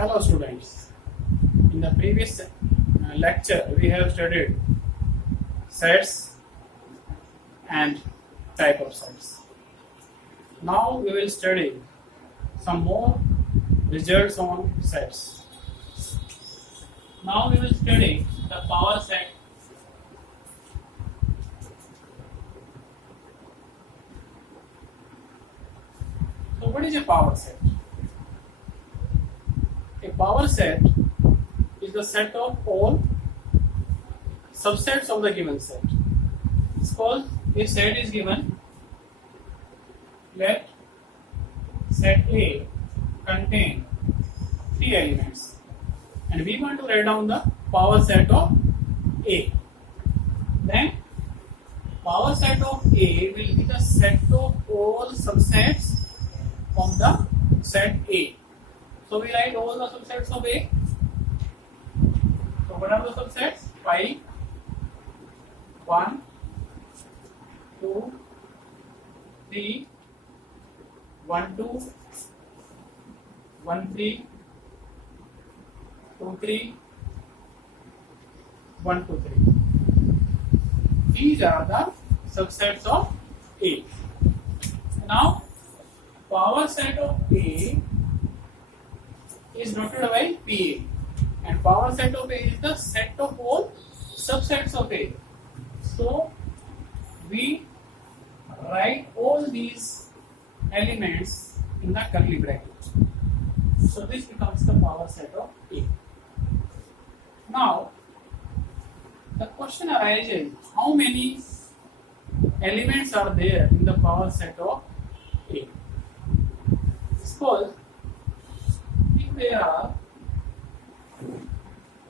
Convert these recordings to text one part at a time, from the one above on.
Hello students, in the previous lecture we have studied sets and type of sets. Now we will study some more results on sets. Now we will study the power set. So what is a power set? A power set is the set of all subsets of the given set. Suppose a set is given, let set A contain 3 elements and we want to write down the power set of A. Then power set of A will be the set of all subsets of the set A. So we write all the subsets of A. So what are the subsets? 5, 1, 2, 3, 1, 2, 1, 3, 2, 3, 1, 2, 3. These are the subsets of A. Now, power set of A is noted by PA, and power set of A is the set of all subsets of A. So we write all these elements in the curly bracket. So this becomes the power set of A. Now the question arises, how many elements are there in the power set of A? Suppose if there are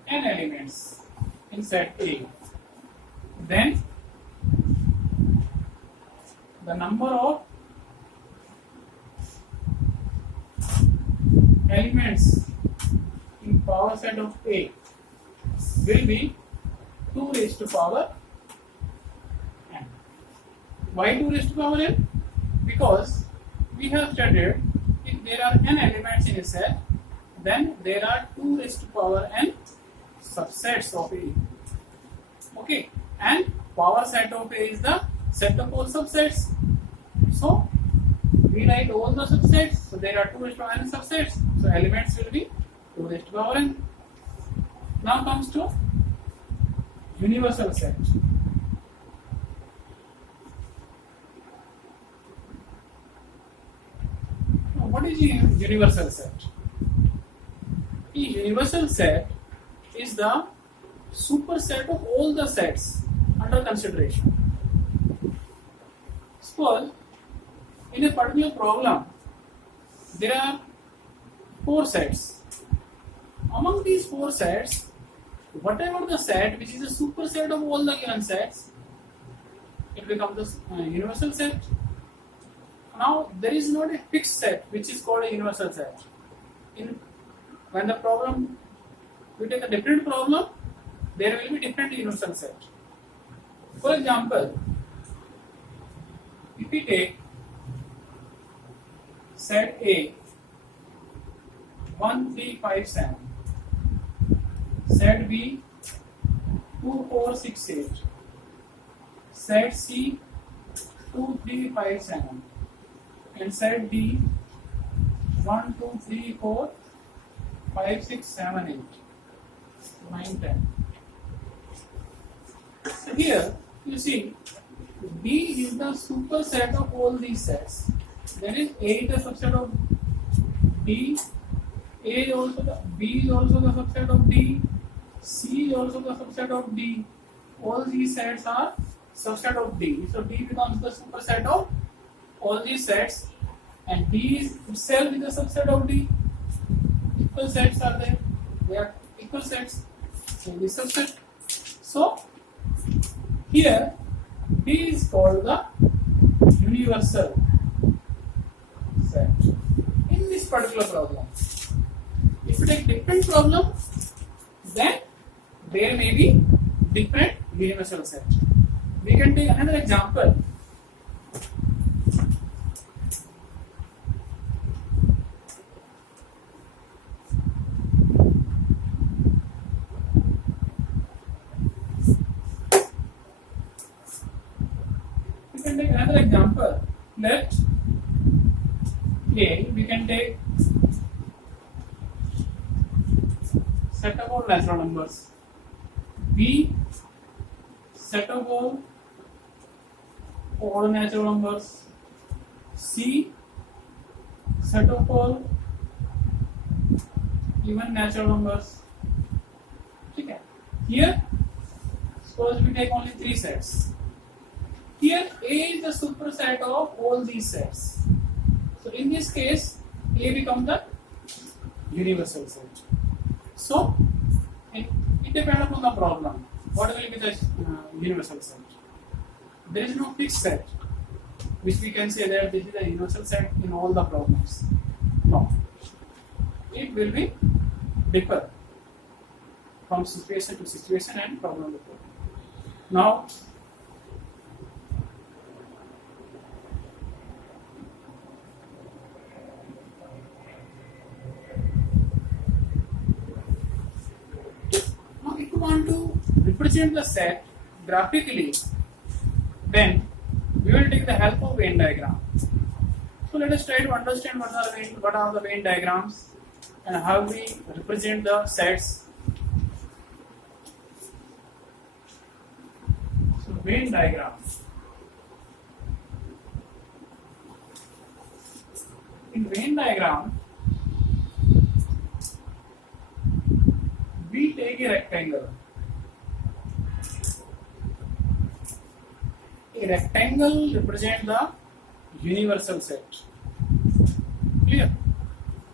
10 elements in set A, then the number of elements in power set of A will be 2 raised to power n. Why 2 raised to power n? Because we have studied if there are n elements in a set, then there are 2 raised to power n subsets of A. Okay, and power set of A is the set of all subsets. So we write all the subsets. So there are 2 raised to power n subsets. So elements will be 2 raised to power n. Now comes to universal set. Now, what is a universal set? A universal set is the superset of all the sets under consideration. Suppose in a particular problem there are 4 sets. Among these 4 sets, whatever the set which is a superset of all the given sets, it becomes a universal set. Now there is not a fixed set which is called a universal set. When the problem, we take a different problem, there will be different universal set. For example, if we take set A 1, 3, 5, 7, set B 2, 4, 6, 8, set C 2, 3, 5, 7, and set D 1, 2, 3, 4, 5, 6, 7, 8, 9, 10. So here you see B is the superset of all these sets. That is, A is the subset of D, A is also the, B is also the subset of D, C is also the subset of D. All these sets are subset of D. So D becomes the superset of all these sets, and D is itself is the subset of D. Equal sets are there. They are equal sets in the subset. So here D is called the universal set in this particular problem. If you take different problem, then there may be different universal set. We can take another example. can take another example. Let A, we can take set of all natural numbers. B, set of all odd natural numbers. C, set of all even natural numbers. Okay. Here, suppose we take only 3 sets. Here, A is the superset of all these sets. So, in this case, A becomes the universal set. So, it depends upon the problem. What will be the universal set? There is no fixed set which we can say that this is a universal set in all the problems. No. It will be differ from situation to situation and problem to problem. Now, if you want to represent the set graphically, then we will take the help of Venn diagram. So let us try to understand what are the Venn diagrams and how we represent the sets. So Venn diagram. In Venn diagram, we take a rectangle. A rectangle represents the universal set. Clear?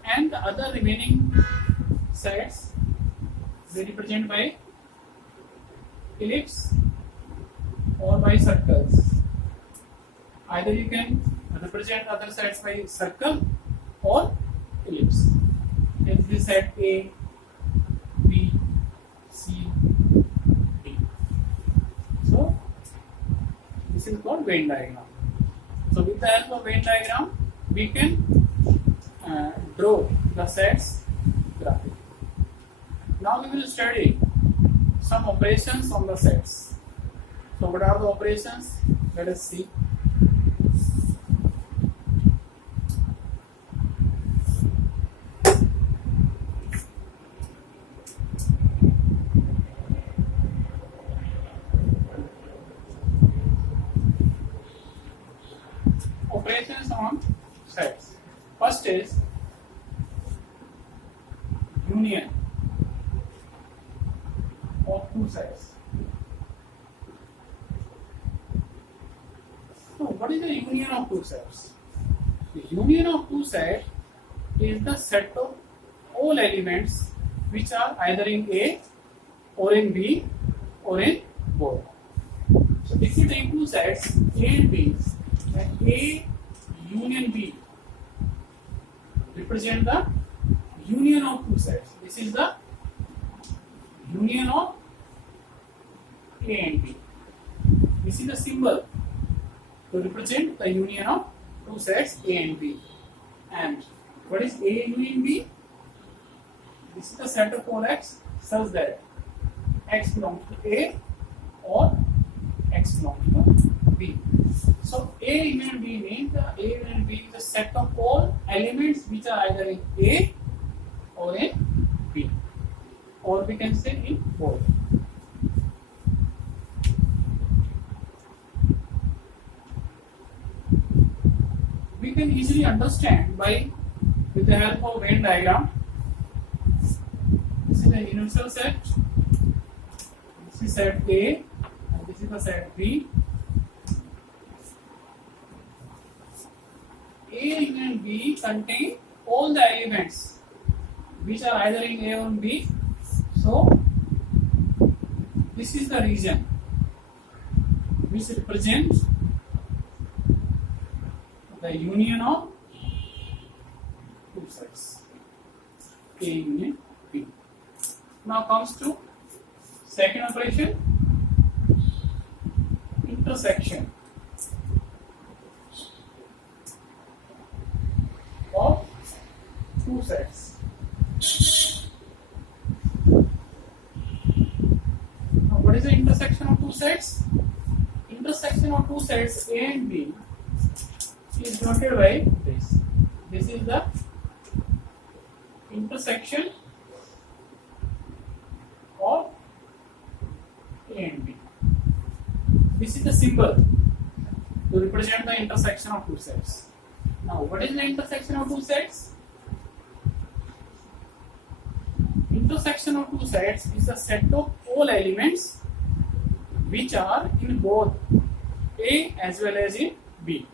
And the other remaining sets they represent by ellipse or by circles. Either you can represent other sets by circle or ellipse. This is set A, B, C, D. So this is called Venn diagram. So with the help of Venn diagram, we can draw the sets graphically. Now we will study some operations on the sets. So what are the operations? Let us see. Operations on sets. First is union of two sets. So what is the union of two sets? The union of two sets is the set of all elements which are either in A or in B or in both. So if you take two sets A and B, then A union B represent the union of two sets. This is the union of A and B. This is the symbol to represent the union of two sets A and B. And what is A union B? This is the set of all x such that x belongs to A or x belongs to B. So A union B means the A union B is a set of all elements which are either in A or in B, or we can say in both. We can easily understand by with the help of Venn diagram. This is a universal set. This is set A and this is the set B. A and B contain all the elements which are either in A or B. So this is the region which represents the union of two sets A union B. Now comes to second operation, intersection of two sets. Now what is the intersection of two sets? intersection of two sets A and B is denoted by this. This is the intersection of A and B. This is the symbol to represent the intersection of two sets. Now, what is the intersection of two sets? Intersection of two sets is a set of all elements which are in both A as well as in B.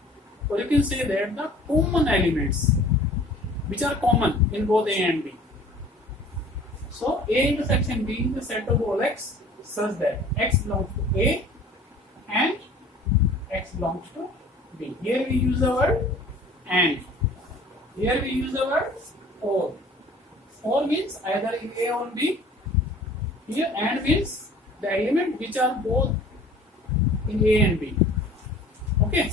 Or you can say that the common elements which are common in both A and B. So, A intersection B is the set of all x such that x belongs to A and x belongs to B. Here we use the word and. Here we use the word or. Or means either in A or B. Here and means the element which are both in A and B. Okay.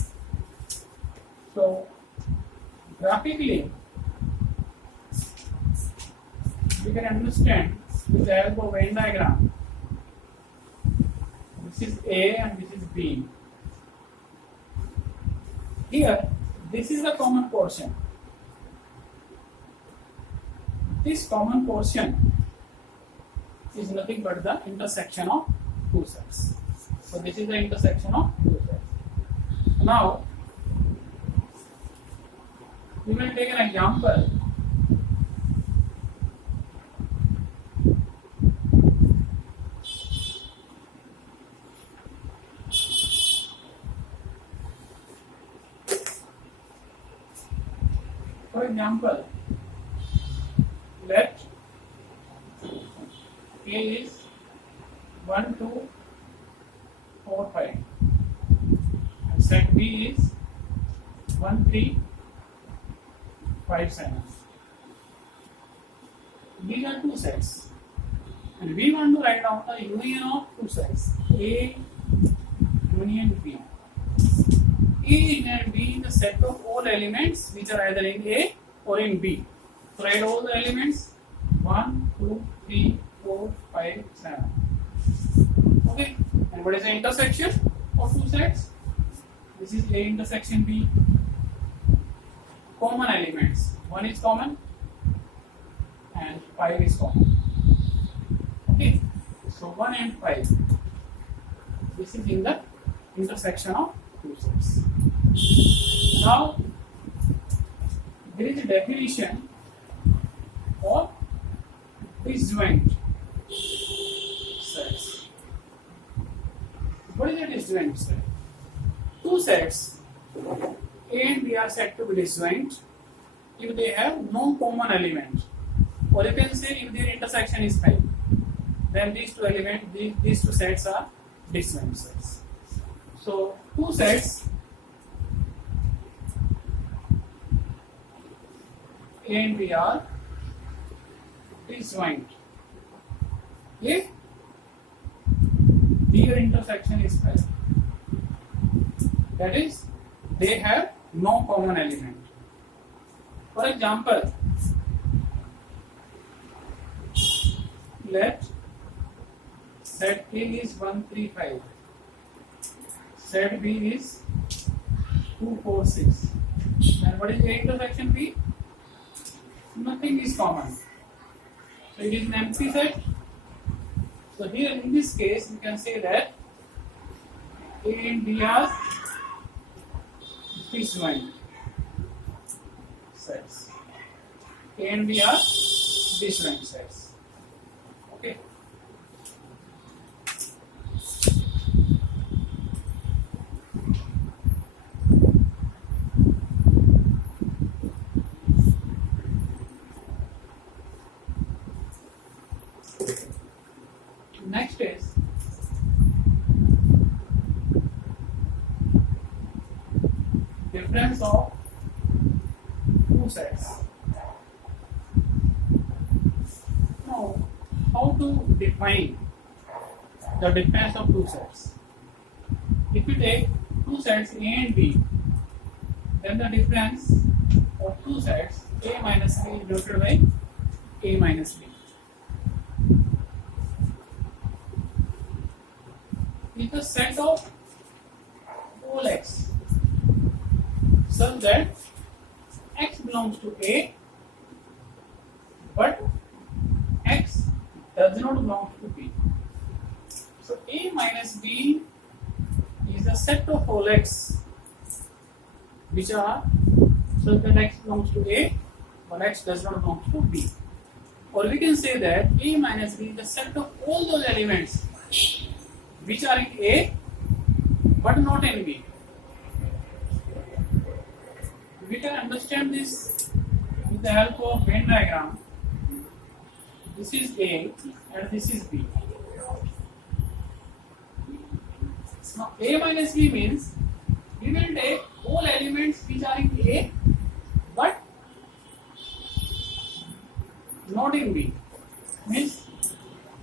So graphically we can understand with the help of Venn diagram. This is A and this is B. Here, this is the common portion. This common portion is nothing but the intersection of two sets. So this is the intersection of two sets. Now, we will take an example. For example, let A is 1, 2, 4, 5 and set B is 1, 3, 5, 7. These are two sets and we want to write down the union of two sets A union B. A and B is the set of all elements which are either in A or in B. So write all the elements 1, 2, 3, 4, 5, 7. Okay. And what is the intersection of two sets? This is A intersection B. Common elements. 1 is common and 5 is common. Okay. So 1 and 5. This is in the intersection of two sets. Now there is a definition of disjoint sets. What is a disjoint set? Two sets A and B are said to be disjoint if they have no common element, or you can say if their intersection is 5. Then these two elements, these two sets are disjoint sets. So two sets A and B are disjoint if their intersection is 5. That is, they have no common element. For example, let set A is 1, 3, 5. Set B is 2, 4, 6. And what is the intersection B? Nothing is common. So it is an empty set. So here in this case we can say that A and B are disjoint sets. A and B are disjoint sets. Okay. Next is difference of two sets. Now, how to define the difference of two sets? If you take two sets A and B, then the difference of two sets A minus B is denoted by A minus B. If the set of all x such that x belongs to A, but x does not belong to B. So A minus B is a set of all x which are such that x belongs to A, but x does not belong to B. Or we can say that A minus B is the set of all those elements which are in A but not in B. We can understand this with the help of Venn diagram. This is A and this is B. Now A minus B means we will take all elements which are in A but not in B. Means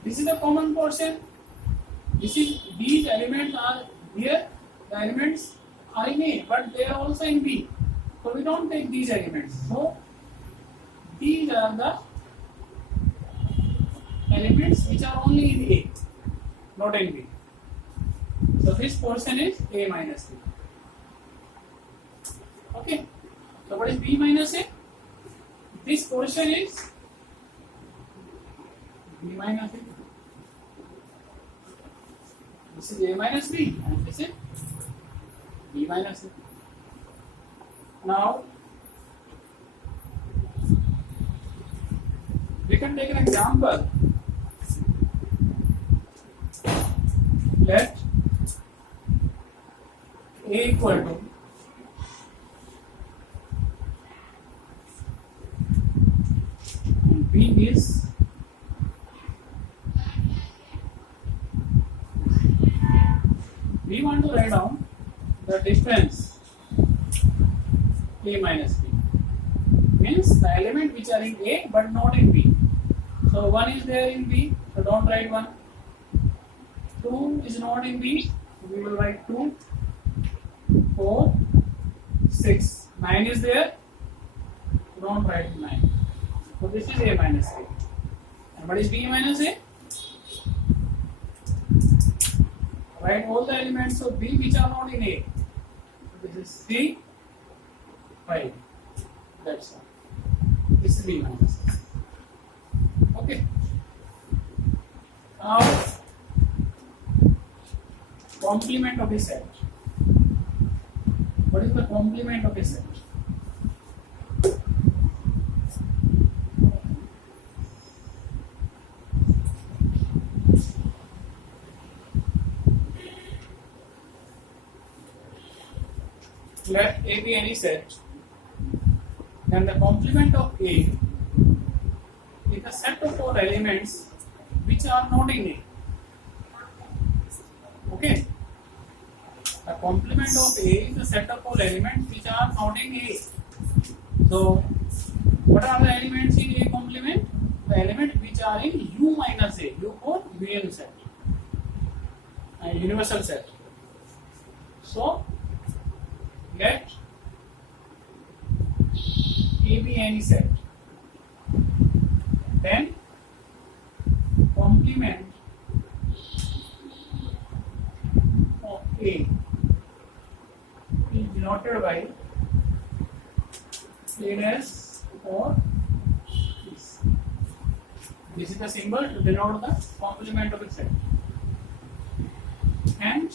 this is a common portion. These elements are here. The elements are in A, but they are also in B. So we don't take these elements. So these are the elements which are only in A, not in B. So this portion is A minus B. Okay. So what is B minus A? This portion is B minus A. This is A minus B and this is B minus A. Now we can take an example. Let A equal to B is we want to write down the difference A minus B. Means the element which are in A but not in B. So 1 is there in B, so don't write 1. 2 is not in B, so we will write 2. 4, 6. 9 is there, so don't write 9. So this is A minus A. And what is B minus A? Write all the elements of B which are not in A. So this is 3, 5. That's all. This is B minus A. Okay. Now, complement of a set. What is the complement of a set? Let A be any set, then the complement of A is a set of all elements which are not in A. Okay? The complement of A is a set of all elements which are not in A. So, what are the elements in A complement? The elements which are in U minus A, U for UN set, a universal set. So, let A be any set, then complement of A is denoted by A dash or this. This is the symbol to denote the complement of a set. And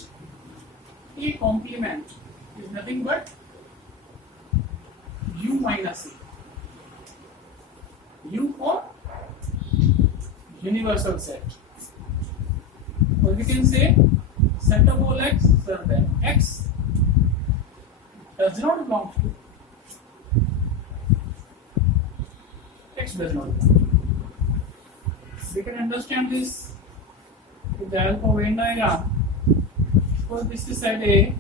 A complement is nothing but U minus A. U for universal set. Or we can say set of all x so that x does not belong to x does not belong to. We can understand this with the help of Venn diagram. Suppose this is set A.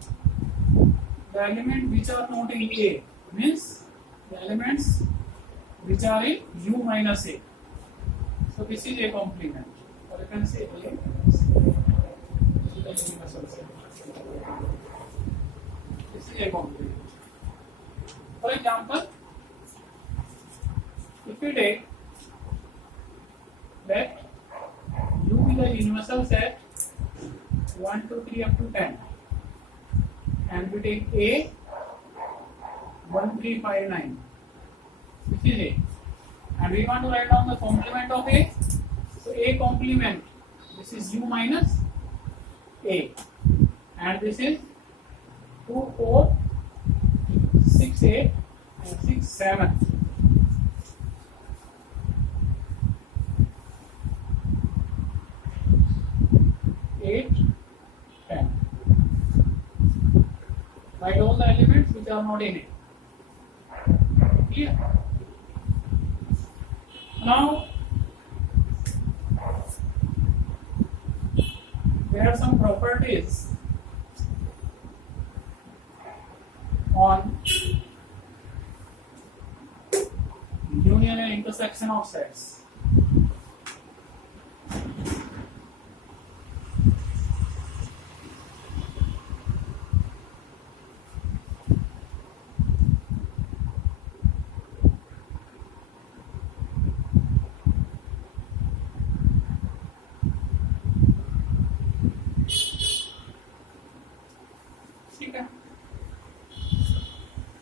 The element which are not in A means the elements which are in U minus A. So this is a complement. Or you can say A. This is a complement. For example, if we take that U is a universal set 1, 2, 3 up to 10, and we take A 1359. This is A. And we want to write down the complement of A. So A complement, this is U minus A. And this is 2, 4, 6, 8 and 6, 7. Write all the elements which are not in it. Clear? Now, there are some properties on union and intersection of sets.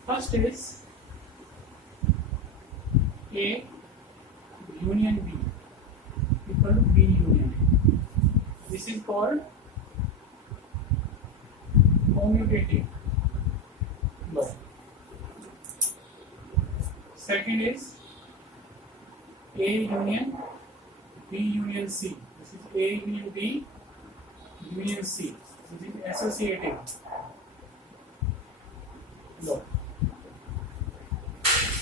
First is A union B equal to B union A. This is called commutative law. Second is A union B union C. This is A union B union C. This is associative law.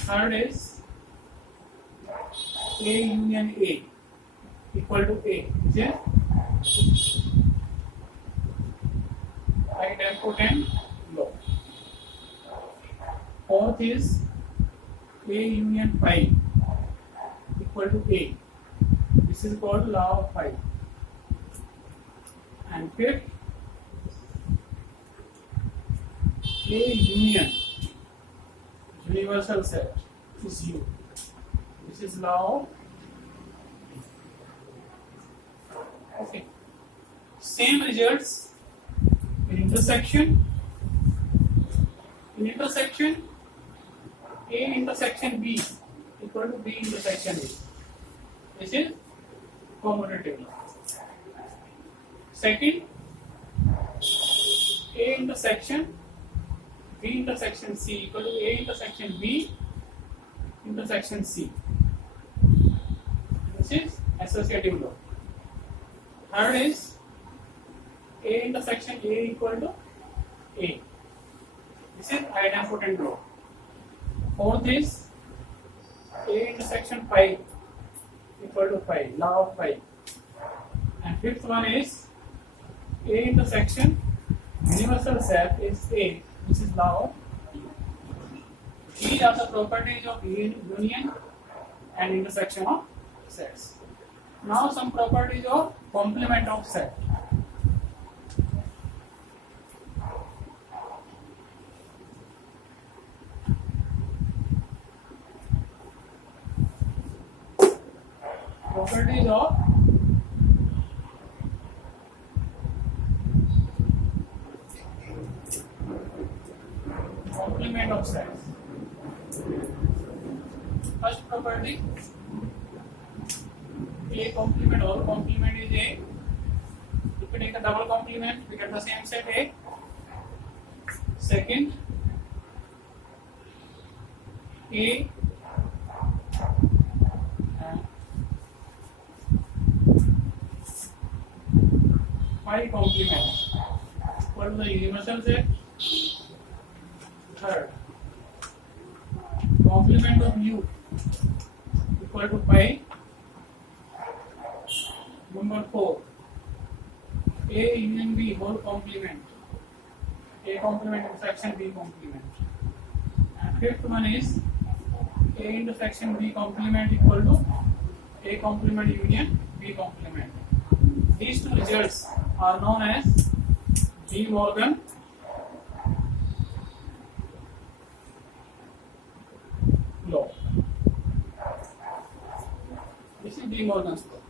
Third is A union A equal to A, which is idempotent law. Fourth is A union phi equal to A. This is called law of phi. And fifth, A union universal set is U. This is law of okay. Same results in intersection. In intersection, A intersection B equal to B intersection A. This is commutative. Second, A intersection B intersection C equal to A intersection B intersection C. This is associative law. Third is A intersection A equal to A. This is idempotent law. Fourth is A intersection phi equal to phi, law of phi. And fifth one is A intersection universal set is A. This is law of U. These are the properties of union and intersection of sets. Now some properties of complement of set. Properties of complement of sets. First property, A complement or complement is A. If we take a double complement, we get the same set A. Second, A phi complement equal to the universal set. Third, complement of U equal to pi. Number 4, A union B whole complement. A complement intersection B complement. And fifth one is A intersection B complement equal to A complement union B complement. These two results are known as De Morgan law. This is De Morgan's law.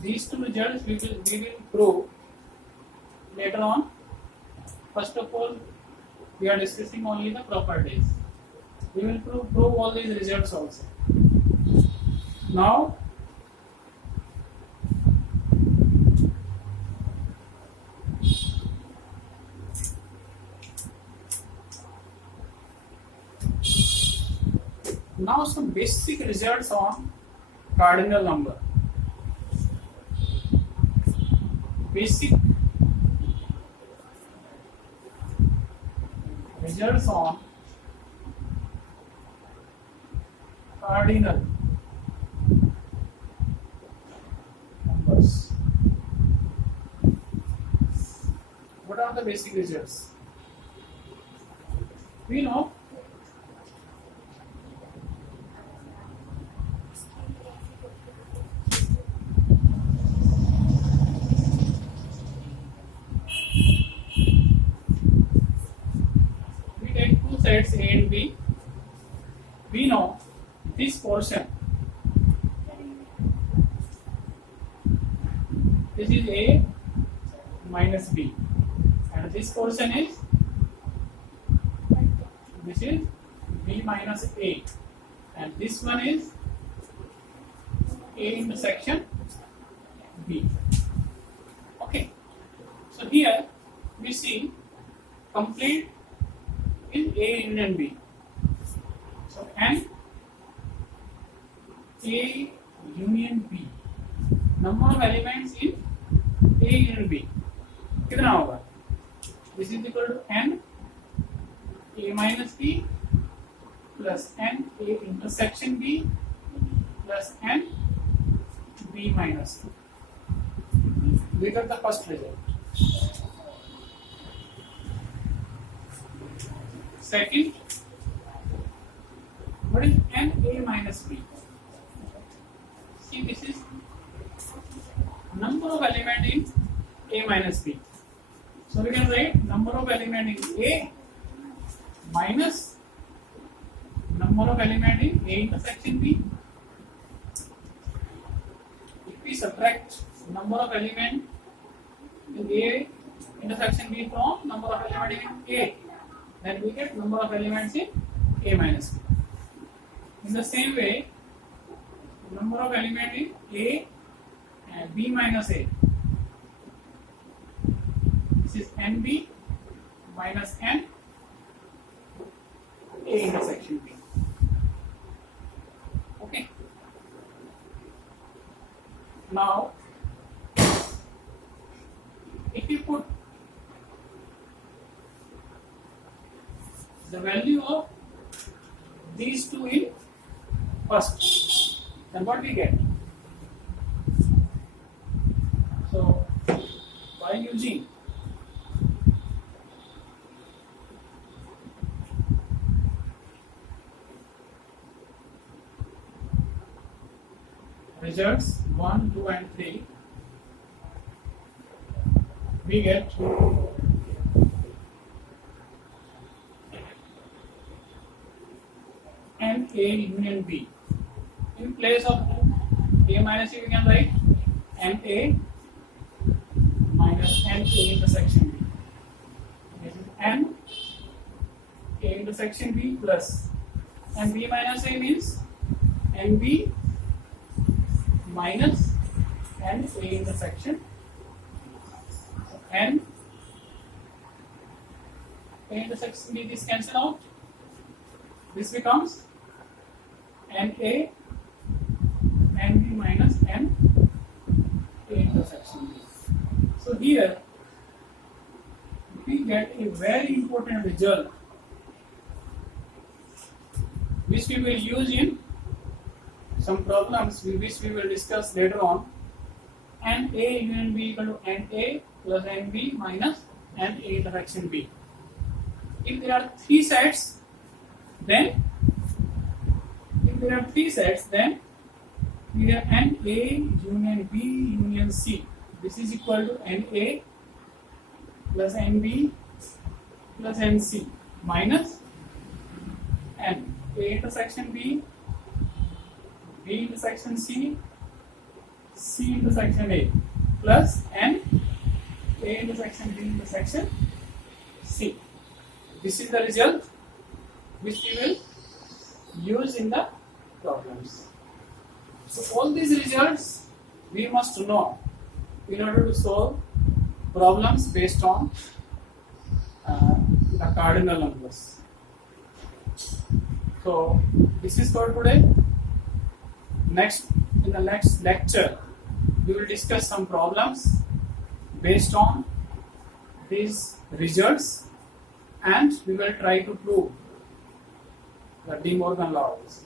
These two results we will prove later on First of all, we are discussing only the properties. We will prove all these results also. Now, some basic results on cardinal number. Basic results on cardinal numbers. What are the basic results? We know sets A and B. We know this portion, this is A minus B, and this portion is B minus A, and this one is A intersection B. Okay, so here we see complete in A union B. So and A union B, number of elements in A union B कितना होगा? This is equal to n A minus B plus n A intersection B plus n B minus B. We got the first result. Second, what is n A minus B? See, this is number of element in A minus B. So we can write number of element in A minus number of element in A intersection B. If we subtract number of element in A intersection B from number of element in A, then we get number of elements in A minus B. In the same way, number of elements in A and B minus A. This is NB minus N A intersection B. Okay. Now, if you put the value of these two in first, then what we get? So by using results 1, 2 and 3, we get n A union B. In place of A minus C, we can write n A minus n A intersection B. This is n A intersection B plus n B minus A means n B minus n A intersection. So n A intersection B, this cancel out. This becomes n A n B minus n A intersection B. So here we get a very important result which we will use in some problems which we will discuss later on. N A union B equal to n A plus n B minus n A intersection B. If there are three sets, then we have n A union B union C. This is equal to n A plus n B plus n C minus n A intersection B, B intersection C, C intersection A plus n A intersection B intersection See, this is the result which we will use in the problems. So all these results we must know in order to solve problems based on the cardinal numbers. So this is for today. In the next lecture, we will discuss some problems based on these results, and we will try to prove the De Morgan laws.